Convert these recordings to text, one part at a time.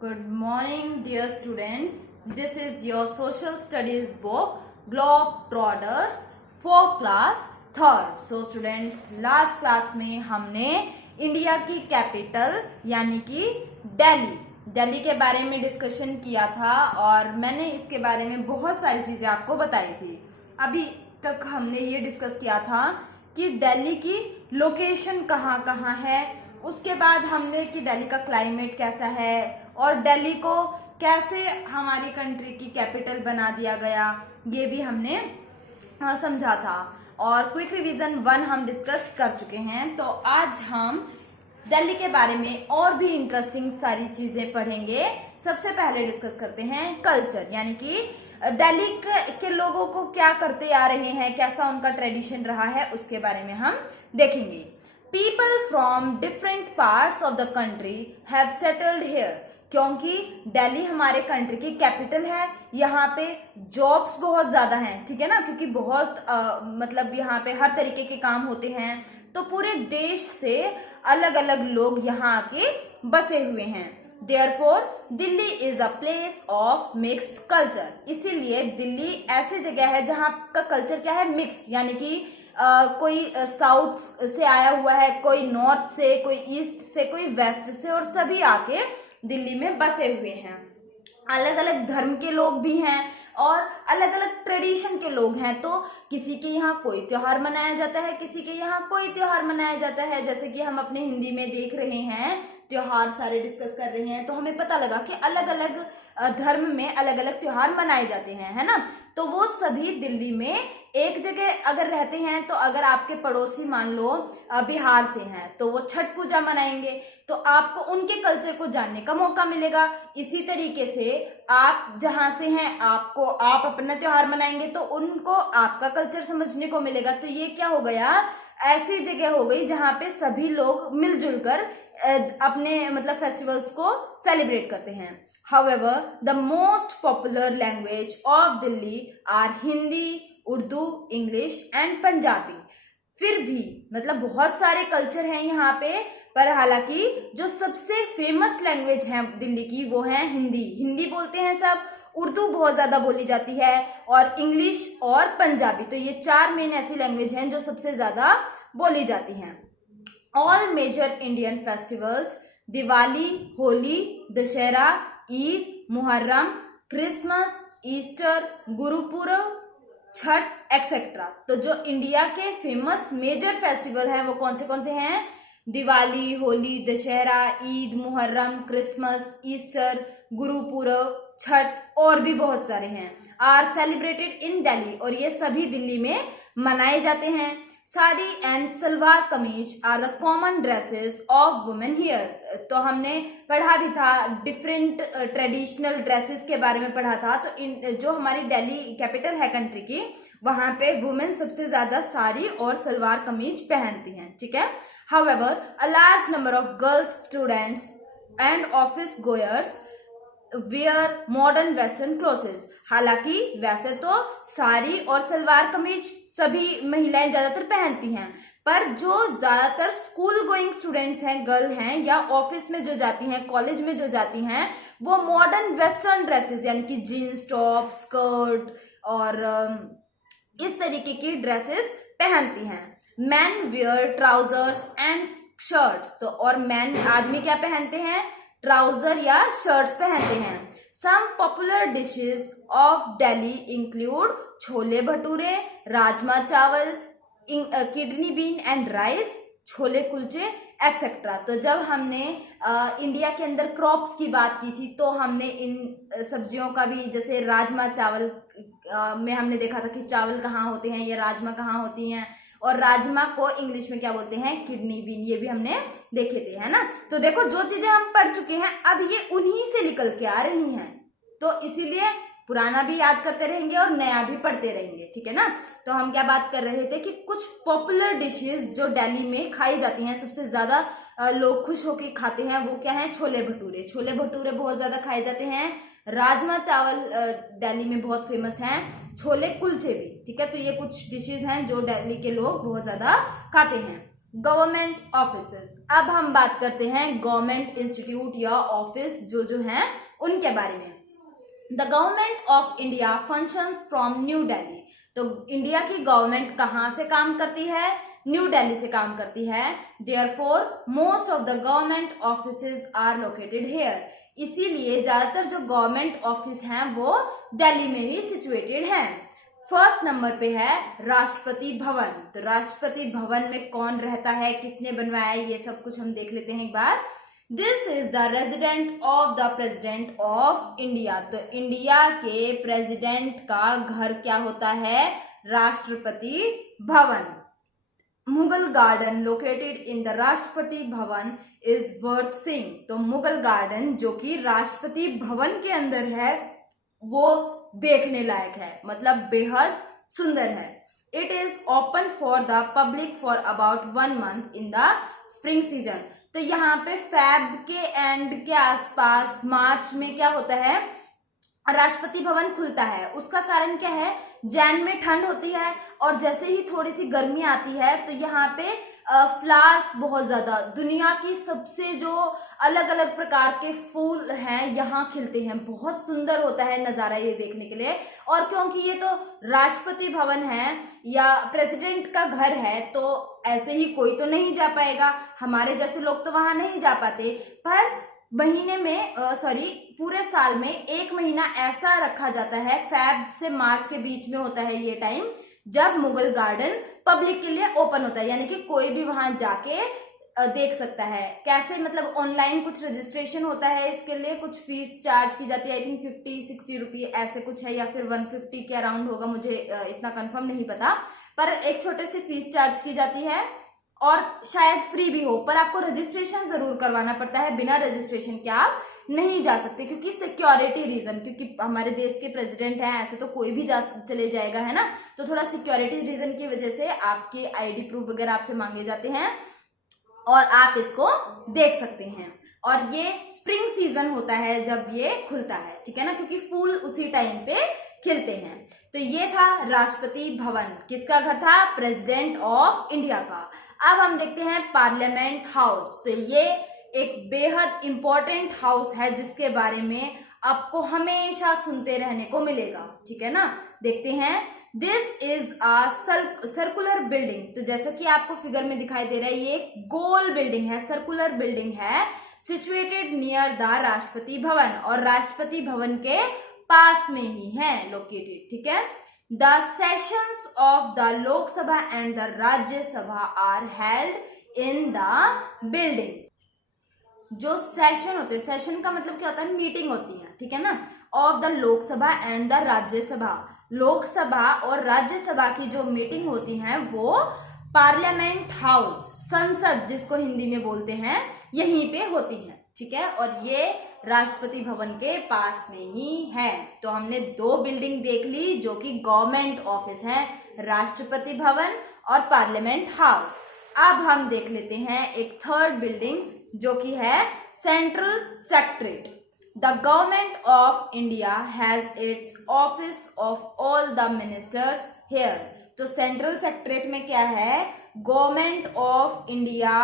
Good morning, dear students. This is your social studies book, Globetrotters, for class third. So students, last class में हमने India की capital यानी कि दिल्ली के बारे में डिस्कशन किया था और मैंने इसके बारे में बहुत सारी चीज़ें आपको बताई थी। अभी तक हमने ये डिस्कस किया था कि दिल्ली की लोकेशन कहाँ कहाँ है, उसके बाद हमने कि दिल्ली का क्लाइमेट कैसा है और दिल्ली को कैसे हमारी कंट्री की कैपिटल बना दिया गया, ये भी हमने समझा था। और क्विक रिवीजन 1 हम डिस्कस कर चुके हैं। तो आज हम दिल्ली के बारे में और भी इंटरेस्टिंग सारी चीज़ें पढ़ेंगे। सबसे पहले डिस्कस करते हैं कल्चर, यानी कि दिल्ली के लोगों को क्या करते आ रहे हैं, कैसा उनका ट्रेडिशन रहा है, उसके बारे में हम देखेंगे। People from different parts of the country have settled here, क्योंकि दिल्ली हमारे कंट्री की कैपिटल है। यहाँ पे जॉब्स बहुत ज़्यादा हैं, ठीक है ना, क्योंकि बहुत मतलब यहाँ पे हर तरीके के काम होते हैं, तो पूरे देश से अलग अलग लोग यहाँ आके बसे हुए हैं। Therefore, Delhi is a place of mixed culture, इसीलिए दिल्ली ऐसी जगह है जहाँ का कल्चर क्या है, मिक्स्ड, यानी कि कोई साउथ से आया हुआ है, कोई नॉर्थ से, कोई ईस्ट से, कोई वेस्ट से, और सभी आके दिल्ली में बसे हुए हैं। अलग अलग धर्म के लोग भी हैं और अलग अलग ट्रेडिशन के लोग हैं। तो किसी के यहाँ कोई त्योहार मनाया जाता है, किसी के यहाँ कोई त्योहार मनाया जाता है। जैसे कि हम अपने हिंदी में देख रहे हैं, त्योहार सारे डिस्कस कर रहे हैं, तो हमें पता लगा कि अलग अलग धर्म में अलग अलग त्योहार मनाए जाते हैं, है ना। तो वो सभी दिल्ली में एक जगह अगर रहते हैं, तो अगर आपके पड़ोसी मान लो बिहार से हैं, तो वो छठ पूजा मनाएंगे, तो आपको उनके कल्चर को जानने का मौका मिलेगा। इसी तरीके से आप जहाँ से हैं, आप अपना त्योहार मनाएंगे, तो उनको आपका कल्चर समझने को मिलेगा। तो ये क्या हो गया, ऐसी जगह हो गई जहाँ पे सभी लोग मिलजुल कर अपने मतलब फेस्टिवल्स को सेलिब्रेट करते हैं। However, the most popular language of Delhi are Hindi, Urdu, English and Punjabi. फिर भी मतलब बहुत सारे कल्चर हैं यहाँ पे, पर हालांकि जो सबसे फेमस लैंग्वेज है दिल्ली की वो है हिंदी बोलते हैं सब, उर्दू बहुत ज़्यादा बोली जाती है, और इंग्लिश और पंजाबी। तो ये 4 मेन ऐसी लैंग्वेज हैं जो सबसे ज़्यादा बोली जाती हैं। All major Indian festivals, Diwali, Holi, Dussehra, Eid, Muharram, Christmas, Easter, Gurpurab, Chhath etcetera. तो जो इंडिया के फेमस मेजर फेस्टिवल हैं वो कौन से हैं, दिवाली, होली, दशहरा, ईद, मुहर्रम, क्रिसमस, ईस्टर, गुरुपुरब, छठ और भी बहुत सारे हैं, आर सेलिब्रेटेड इन दिल्ली, और ये सभी दिल्ली में मनाए जाते हैं। Sari and salwar kameez are the common dresses of women here. तो हमने पढ़ा भी था, डिफरेंट ट्रेडिशनल ड्रेसेस के बारे में पढ़ा था। तो जो हमारी दिल्ली कैपिटल है कंट्री की, वहां पे वुमेन सबसे ज्यादा साड़ी और सलवार कमीज पहनती हैं, ठीक है। However, a large number of girls students and office goers wear modern western clothes. हालांकि वैसे तो साड़ी और सलवार कमीज सभी महिलाएं ज्यादातर पहनती हैं, पर जो ज्यादातर स्कूल गोइंग स्टूडेंट्स हैं, गर्ल हैं, या ऑफिस में जो जाती हैं, कॉलेज में जो जाती हैं, वो मॉडर्न वेस्टर्न ड्रेसेस यानी कि जीन्स टॉप, स्कर्ट और इस तरीके की ड्रेसेस पहनती हैं। Man wear trousers and shirts. तो और मैन आदमी क्या पहनते हैं, ट्राउजर या शर्ट्स पहनते हैं। Some popular dishes of Delhi include chole bhature, rajma chawal, kidney bean and rice, chole kulche etcetera. तो जब हमने इंडिया के अंदर क्रॉप्स की बात की थी, तो हमने इन सब्जियों का भी, जैसे राजमा चावल में हमने देखा था कि चावल कहाँ होते हैं या राजमा कहाँ होती हैं, और राजमा को इंग्लिश में क्या बोलते हैं, किडनी बीन, ये भी हमने देखे थे, है ना। तो देखो, जो चीजें हम पढ़ चुके हैं अब ये उन्हीं से निकल के आ रही हैं, तो इसीलिए पुराना भी याद करते रहेंगे और नया भी पढ़ते रहेंगे, ठीक है ना। तो हम क्या बात कर रहे थे कि कुछ पॉपुलर डिशेस जो दिल्ली में खाई जाती हैं, सबसे ज्यादा लोग खुश होकर खाते हैं, वो क्या है, छोले भटूरे। छोले भटूरे बहुत ज्यादा खाए जाते हैं। राजमा चावल दिल्ली में बहुत फेमस हैं, छोले कुलचे भी, ठीक है। तो ये कुछ डिशेज हैं जो दिल्ली के लोग बहुत ज्यादा खाते हैं। Government offices. अब हम बात करते हैं गवर्नमेंट इंस्टीट्यूट या ऑफिस जो हैं उनके बारे में। The government of India functions from new Delhi. तो इंडिया की गवर्नमेंट कहाँ से काम करती है? न्यू दिल्ली से काम करती है। Therefore most of the government offices are located here. इसीलिए ज्यादातर जो गवर्नमेंट ऑफिस हैं वो दिल्ली में ही सिचुएटेड हैं। फर्स्ट नंबर पे है राष्ट्रपति भवन। तो राष्ट्रपति भवन में कौन रहता है, किसने बनवाया है, ये सब कुछ हम देख लेते हैं एक बार। This is the resident of the president of India. तो इंडिया के प्रेसिडेंट का घर क्या होता है? Rashtrapati Bhavan. Mughal garden located in the Rashtrapati Bhavan is worth seeing. तो मुगल गार्डन जो कि राष्ट्रपति भवन के अंदर है वो देखने लायक है, मतलब बेहद सुंदर है। It is open for the public for about 1 month in the spring season. तो यहाँ पे फेब के एंड के आसपास मार्च में क्या होता है, राष्ट्रपति भवन खुलता है। उसका कारण क्या है? जैन में ठंड होती है और जैसे ही थोड़ी सी गर्मी आती है तो यहाँ पे फ्लावर्स बहुत ज्यादा, दुनिया की सबसे जो अलग अलग प्रकार के फूल हैं यहाँ खिलते हैं। बहुत सुंदर होता है नजारा ये देखने के लिए। और क्योंकि ये तो राष्ट्रपति भवन है या प्रेसिडेंट का घर है तो ऐसे ही कोई तो नहीं जा पाएगा, हमारे जैसे लोग तो वहां नहीं जा पाते। पर महीने में पूरे साल में 1 महीना ऐसा रखा जाता है, फेब से मार्च के बीच में होता है ये टाइम, जब मुगल गार्डन पब्लिक के लिए ओपन होता है, यानी कि कोई भी वहां जाके देख सकता है। कैसे? मतलब ऑनलाइन कुछ रजिस्ट्रेशन होता है, इसके लिए कुछ फीस चार्ज की जाती है। आई थिंक 50-60 रुपये ऐसे कुछ है, या फिर 150 के अराउंड होगा, मुझे इतना कंफर्म नहीं पता। पर एक छोटे से फीस चार्ज की जाती है और शायद फ्री भी हो, पर आपको रजिस्ट्रेशन जरूर करवाना पड़ता है। बिना रजिस्ट्रेशन के आप नहीं जा सकते, क्योंकि सिक्योरिटी रीजन, क्योंकि हमारे देश के प्रेसिडेंट हैं, ऐसे तो कोई भी चले जाएगा, है ना। तो थोड़ा सिक्योरिटी रीजन की वजह से आपके आईडी प्रूफ वगैरह आपसे मांगे जाते हैं और आप इसको देख सकते हैं। और ये स्प्रिंग सीजन होता है जब ये खुलता है, ठीक है ना, क्योंकि फूल उसी टाइम पे खिलते हैं। तो ये था राष्ट्रपति भवन, किसका घर था? प्रेसिडेंट ऑफ इंडिया का। अब हम देखते हैं पार्लियामेंट हाउस। तो ये एक बेहद इंपॉर्टेंट हाउस है जिसके बारे में आपको हमेशा सुनते रहने को मिलेगा, ठीक है ना। देखते हैं। This is a circular building. तो जैसा कि आपको फिगर में दिखाई दे रहा है, ये गोल बिल्डिंग है, सर्कुलर बिल्डिंग है, सिचुएटेड नियर द राष्ट्रपति भवन, और राष्ट्रपति भवन के पास में ही है लोकेटेड, ठीक है। The sessions of the Lok Sabha and the Rajya Sabha are held in the building. जो सेशन होते हैं, सेशन का मतलब क्या होता है? मीटिंग होती है, ठीक है ना, of the Lok Sabha and the Rajya Sabha. Lok Sabha और राज्यसभा की जो मीटिंग होती है वो पार्लियामेंट हाउस, संसद जिसको हिंदी में बोलते हैं, यहीं पे होती है, ठीक है। और ये राष्ट्रपति भवन के पास में ही है। तो हमने 2 बिल्डिंग देख ली जो कि गवर्नमेंट ऑफिस है, राष्ट्रपति भवन और पार्लियामेंट हाउस। अब हम देख लेते हैं एक थर्ड बिल्डिंग जो कि है central secretariat. The government of India has its office of all the ministers here. तो सेंट्रल सेक्रेटरीट में क्या है? गवर्नमेंट ऑफ इंडिया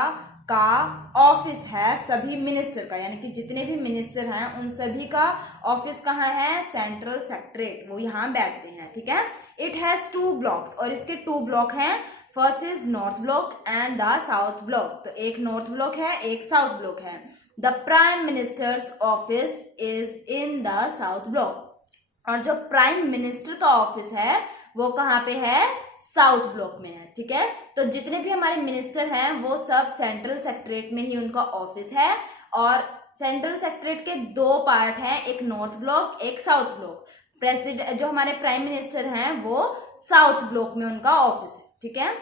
का ऑफिस है सभी मिनिस्टर का, यानी कि जितने भी मिनिस्टर हैं उन सभी का ऑफिस कहाँ है? सेंट्रल सेक्रेटरीट, वो यहाँ बैठते हैं, ठीक है। इट हैज 2 ब्लॉक्स, और इसके 2 ब्लॉक हैं। First is north block and the south block. तो एक नॉर्थ ब्लॉक है, एक साउथ ब्लॉक है। The prime minister's office is in the south block, और जो प्राइम मिनिस्टर का ऑफिस है वो कहाँ पे है? साउथ ब्लॉक में है, ठीक है। तो जितने भी हमारे मिनिस्टर हैं वो सब सेंट्रल सेक्रेटरीट में ही उनका ऑफिस है। और सेंट्रल सेक्रेटरीट के 2 पार्ट हैं, एक नॉर्थ ब्लॉक, एक साउथ ब्लॉक। प्रेसिडेंट जो हमारे प्राइम मिनिस्टर हैं वो साउथ ब्लॉक में उनका ऑफिस है, ठीक है।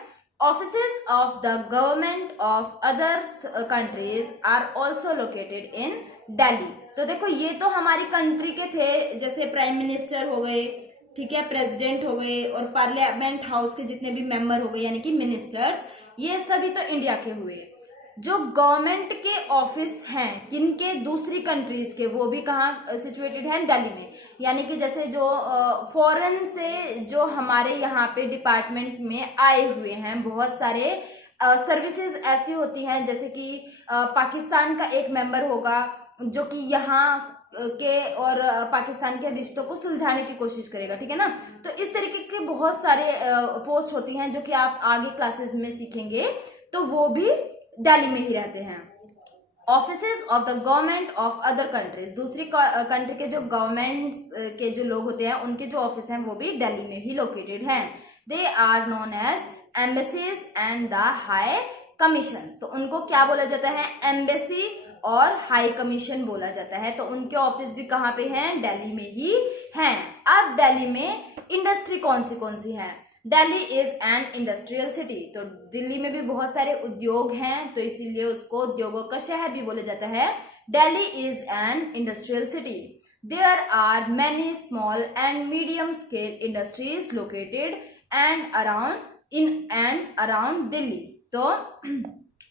Offices of the government of other countries are also located in Delhi. तो देखो, ये तो हमारी कंट्री के थे, जैसे प्राइम मिनिस्टर हो गए, ठीक है, प्रेसिडेंट हो गए, और पार्लियामेंट हाउस के जितने भी मेंबर हो गए यानी कि मिनिस्टर्स, ये सभी तो इंडिया के हुए। जो गवर्नमेंट के ऑफिस हैं किनके? दूसरी कंट्रीज के, वो भी कहाँ सिचुएटेड है? दिल्ली में। यानी कि जैसे जो फॉरेन से जो हमारे यहाँ पे डिपार्टमेंट में आए हुए हैं, बहुत सारे सर्विसेज ऐसी होती हैं जैसे कि पाकिस्तान का एक मेंबर होगा जो कि यहाँ के और पाकिस्तान के रिश्तों को सुलझाने की कोशिश करेगा, ठीक है ना। तो इस तरीके के बहुत सारे पोस्ट होती हैं जो कि आप आगे क्लासेस में सीखेंगे, तो वो भी दिल्ली में ही रहते हैं। Offices of the government of other countries, दूसरी कंट्री के जो गवर्नमेंट के जो लोग होते हैं उनके जो ऑफिस हैं वो भी दिल्ली में ही लोकेटेड हैं। They are known as embassies and the high commission, तो उनको क्या बोला जाता है, एम्बेसी और हाई कमीशन बोला जाता है। तो उनके ऑफिस भी कहाँ पे हैं, दिल्ली में ही हैं। अब दिल्ली में इंडस्ट्री कौन सी है, Delhi is an industrial city, तो दिल्ली में भी बहुत सारे उद्योग हैं, तो इसीलिए उसको उद्योगों का शहर भी बोला जाता है। Delhi is an industrial city. There are many small and medium scale industries located in and around Delhi, तो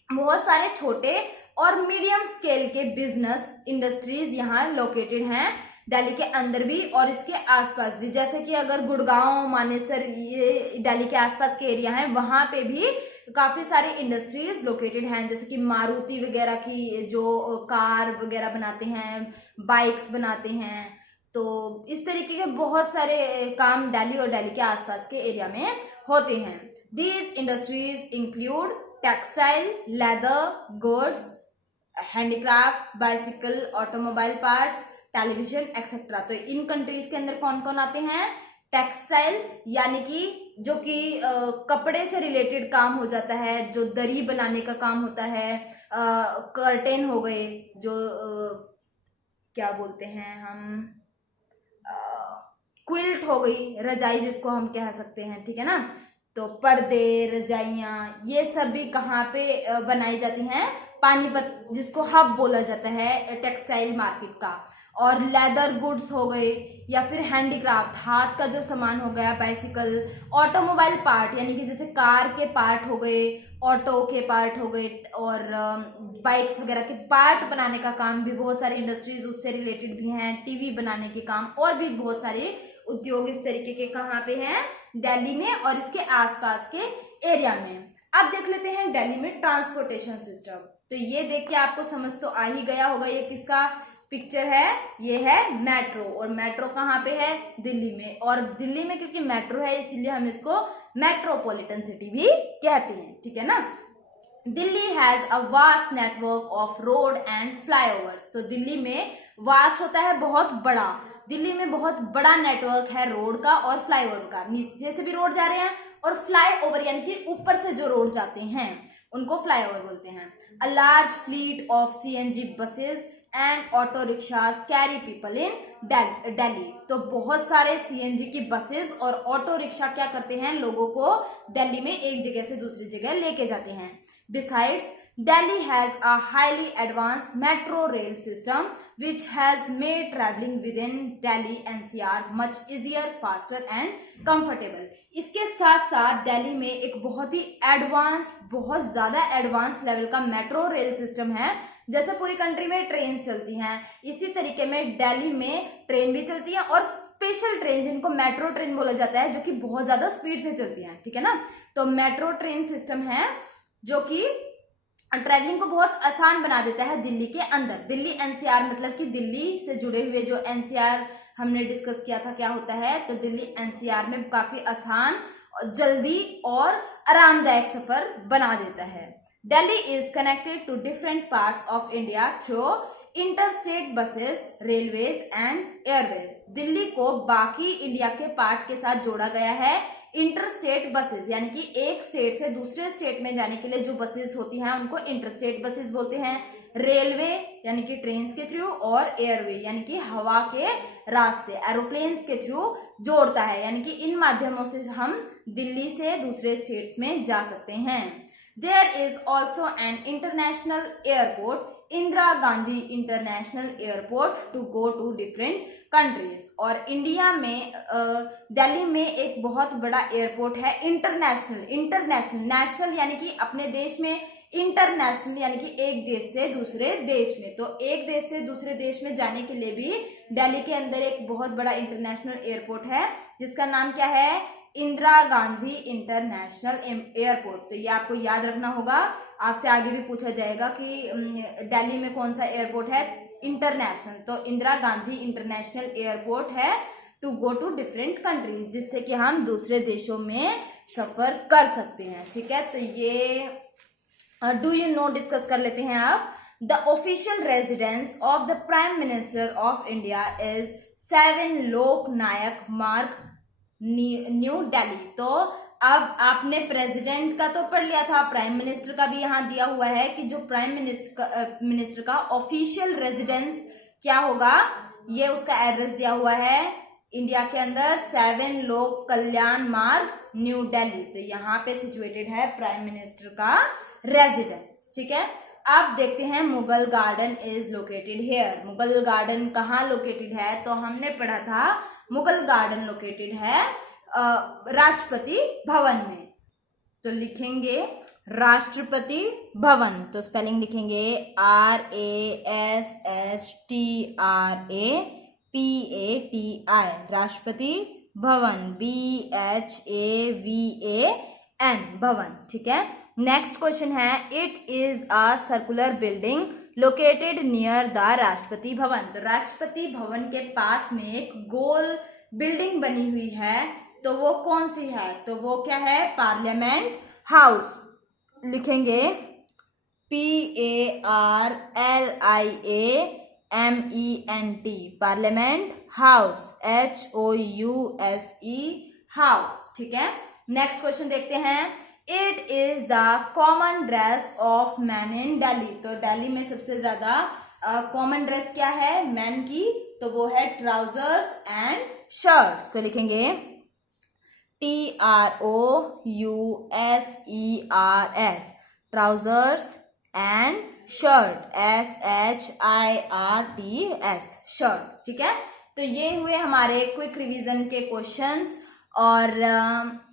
बहुत सारे छोटे और मीडियम स्केल के बिजनेस इंडस्ट्रीज यहाँ लोकेटेड हैं दिल्ली के अंदर भी और इसके आसपास भी। जैसे कि अगर गुड़गांव, मानेसर, ये दिल्ली के आसपास के एरिया हैं, वहां पे भी काफी सारे इंडस्ट्रीज लोकेटेड हैं, जैसे कि मारुति वगैरह की जो कार वगैरह बनाते हैं, बाइक्स बनाते हैं। तो इस तरीके के बहुत सारे काम दिल्ली और दिल्ली के आसपास के एरिया में होते हैं। These industries include textile, leather, goods, handicrafts, bicycle, automobile parts, television etcetera. तो इन कंट्रीज के अंदर कौन कौन आते हैं, टेक्सटाइल यानी कि जो कि कपड़े से रिलेटेड काम हो जाता है, जो दरी बनाने का काम होता है, कर्टेन हो गए, जो क्या बोलते हैं हम, क्विल्ट हो गई, रजाई जिसको हम कह सकते हैं, ठीक है ना। तो पर्दे, रजाइयाँ, ये सब भी कहाँ पे बनाई जाती हैं, पानीपत, जिसको हब बोला जाता है टेक्सटाइल मार्केट का। और लेदर गुड्स हो गए या फिर हैंडीक्राफ्ट, हाथ का जो सामान हो गया, बाइसिकल, ऑटोमोबाइल पार्ट यानी कि जैसे कार के पार्ट हो गए, ऑटो के पार्ट हो गए, और बाइक्स वगैरह के पार्ट बनाने का काम भी बहुत सारी इंडस्ट्रीज उससे रिलेटेड भी हैं, टीवी बनाने के काम और भी बहुत सारे उद्योग इस तरीके के कहाँ पे हैं, दिल्ली में और इसके आसपास के एरिया में। अब देख लेते हैं दिल्ली में ट्रांसपोर्टेशन सिस्टम। तो ये देख के आपको समझ तो आ ही गया होगा ये किसका पिक्चर है, ये है मेट्रो। और मेट्रो कहाँ पे है, दिल्ली में। और दिल्ली में क्योंकि मेट्रो है इसीलिए हम इसको मेट्रोपॉलिटन सिटी भी कहते हैं, ठीक है ना। Delhi has a vast network of road and flyovers, तो दिल्ली में वास्ट होता है बहुत बड़ा, दिल्ली में बहुत बड़ा नेटवर्क है रोड का और फ्लाईओवर का, नीचे से भी रोड जा रहे हैं और फ्लाईओवर यानी कि ऊपर से जो रोड जाते हैं उनको फ्लाईओवर बोलते हैं। A large fleet of CNG buses and auto rickshaws carry people in Delhi, तो बहुत सारे सीएनजी की बसेस और ऑटो रिक्शा क्या करते हैं, लोगों को दिल्ली में एक जगह से दूसरी जगह लेके जाते हैं। Besides Delhi has a highly advanced metro rail system which has made traveling within Delhi NCR much easier, faster and comfortable. इसके साथ साथ दिल्ली में एक बहुत ही एडवांस, बहुत ज़्यादा एडवांस लेवल का मेट्रो रेल सिस्टम है। जैसे पूरी कंट्री में ट्रेन चलती हैं, इसी तरीके में दिल्ली में ट्रेन भी चलती है और स्पेशल ट्रेन जिनको मेट्रो ट्रेन बोला जाता है जो कि बहुत ज़्यादा स्पीड से चलती हैं, ठीक है ना। तो मेट्रो ट्रेन सिस्टम है जो कि ट्रैवलिंग को बहुत आसान बना देता है दिल्ली के अंदर। दिल्ली एनसीआर मतलब कि दिल्ली से जुड़े हुए जो एनसीआर हमने डिस्कस किया था क्या होता है, तो दिल्ली एनसीआर में काफी आसान, जल्दी और आरामदायक सफर बना देता है। Delhi is connected to different parts of India through interstate buses, railways and airways. Delhi को बाकी इंडिया के पार्ट के साथ जोड़ा गया है इंटरस्टेट बसेस, यानी कि एक स्टेट से दूसरे स्टेट में जाने के लिए जो बसेस होती हैं उनको इंटरस्टेट बसेस बोलते हैं। रेलवे यानी कि ट्रेन के थ्रू और एयरवे यानी कि हवा के रास्ते, एरोप्लेन्स के थ्रू जोड़ता है, यानी कि इन माध्यमों से हम दिल्ली से दूसरे स्टेट्स में जा सकते हैं। There is also an international airport, Indira Gandhi international airport, to go to different countries. और इंडिया में दिल्ली में एक बहुत बड़ा एयरपोर्ट है इंटरनेशनल, नेशनल यानी कि अपने देश में, इंटरनेशनल यानी कि एक देश से दूसरे देश में। तो एक देश से दूसरे देश में जाने के लिए भी दिल्ली के अंदर एक बहुत बड़ा इंटरनेशनल एयरपोर्ट है जिसका नाम क्या है, इंदिरा गांधी इंटरनेशनल एयरपोर्ट। तो ये आपको याद रखना होगा, आपसे आगे भी पूछा जाएगा कि दिल्ली में कौन सा एयरपोर्ट है इंटरनेशनल, तो इंदिरा गांधी इंटरनेशनल एयरपोर्ट है to go to different countries, जिससे कि हम दूसरे देशों में सफर कर सकते हैं। ठीक है, तो ये डू यू नो डिस्कस कर लेते हैं आप। The official residence of the prime minister of India is 7 लोक नायक मार्ग, न्यू दिल्ली। तो अब आपने प्रेसिडेंट का तो पढ़ लिया था, प्राइम मिनिस्टर का भी यहाँ दिया हुआ है कि जो प्राइम मिनिस्टर का ऑफिशियल रेजिडेंस क्या होगा, ये उसका एड्रेस दिया हुआ है इंडिया के अंदर 7 लोक कल्याण मार्ग, न्यू दिल्ली। तो यहाँ पे सिचुएटेड है प्राइम मिनिस्टर का रेजिडेंस। ठीक है, अब देखते हैं Mughal garden is located here. Mughal garden कहाँ लोकेटेड है, तो हमने पढ़ा था मुगल गार्डन लोकेटेड है राष्ट्रपति भवन में। तो लिखेंगे राष्ट्रपति भवन, तो स्पेलिंग लिखेंगे RASHTRAPATI, राष्ट्रपति भवन, BHAVAN, भवन। ठीक है, नेक्स्ट क्वेश्चन है it is a circular building located near the Rashtrapati भवन। तो राष्ट्रपति भवन के पास में एक गोल बिल्डिंग बनी हुई है, तो वो कौन सी है, तो वो क्या है, पार्लियामेंट हाउस। लिखेंगे PARLIAMENT, parliament house, HOUSE, house. ठीक है, नेक्स्ट क्वेश्चन देखते हैं it is the common dress of man in Delhi. तो दिल्ली में सबसे ज्यादा कॉमन ड्रेस क्या है मैन की, तो वो है ट्राउजर्स एंड शर्ट्स। तो लिखेंगे TROUSERS, trousers and shirt, SHIRTS, shirts. ठीक है, तो ये हुए हमारे क्विक रिवीजन के क्वेश्चंस। और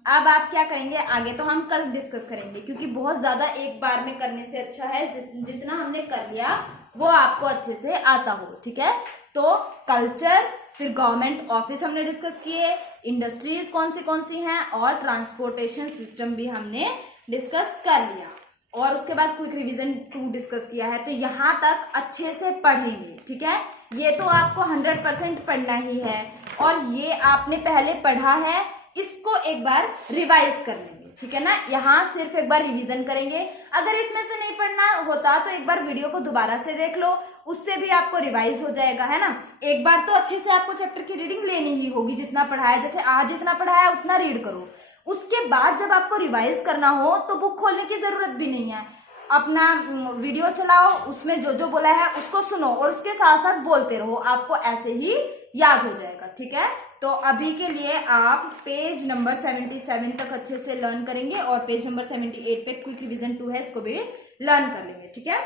अब आप क्या करेंगे आगे, तो हम कल डिस्कस करेंगे, क्योंकि बहुत ज्यादा एक बार में करने से अच्छा है जितना हमने कर लिया वो आपको अच्छे से आता हो। ठीक है, तो कल्चर, फिर गवर्नमेंट ऑफिस हमने डिस्कस किए, इंडस्ट्रीज कौन सी हैं, और ट्रांसपोर्टेशन सिस्टम भी हमने डिस्कस कर लिया, और उसके बाद क्विक रिवीजन 2 डिस्कस किया है। तो यहाँ तक अच्छे से पढ़ेंगे। ठीक है, ये तो आपको 100% पढ़ना ही है, और ये आपने पहले पढ़ा है, इसको एक बार रिवाइज कर लेंगे। ठीक है ना, यहाँ सिर्फ एक बार रिवीजन करेंगे। अगर इसमें से नहीं पढ़ना होता तो एक बार वीडियो को दोबारा से देख लो, उससे भी आपको रिवाइज हो जाएगा, है ना। एक बार तो अच्छे से आपको चैप्टर की रीडिंग लेनी ही होगी, जितना पढ़ा है, जैसे आज जितना पढ़ा है उतना रीड करो। उसके बाद जब आपको रिवाइज करना हो तो बुक खोलने की जरूरत भी नहीं है, अपना वीडियो चलाओ, उसमें जो जो बोला है उसको सुनो, और उसके साथ साथ बोलते रहो, आपको ऐसे ही याद हो जाएगा। ठीक है, तो अभी के लिए आप पेज नंबर 77 तक अच्छे से लर्न करेंगे, और पेज नंबर 78 पे क्विक रिवीजन 2 है, इसको भी लर्न कर लेंगे। ठीक है,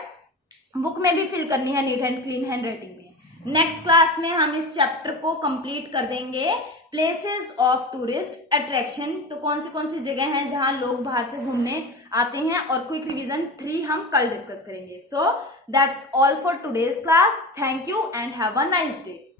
बुक में भी फिल करनी है neat and clean hand writing में। नेक्स्ट क्लास में हम इस चैप्टर को कंप्लीट कर देंगे प्लेसेस ऑफ टूरिस्ट अट्रैक्शन। तो कौन सी जगह हैं जहां लोग बाहर से घूमने आते हैं, और क्विक रिवीजन 3 हम कल डिस्कस करेंगे। So that's all for today's class. Thank you and have a nice day.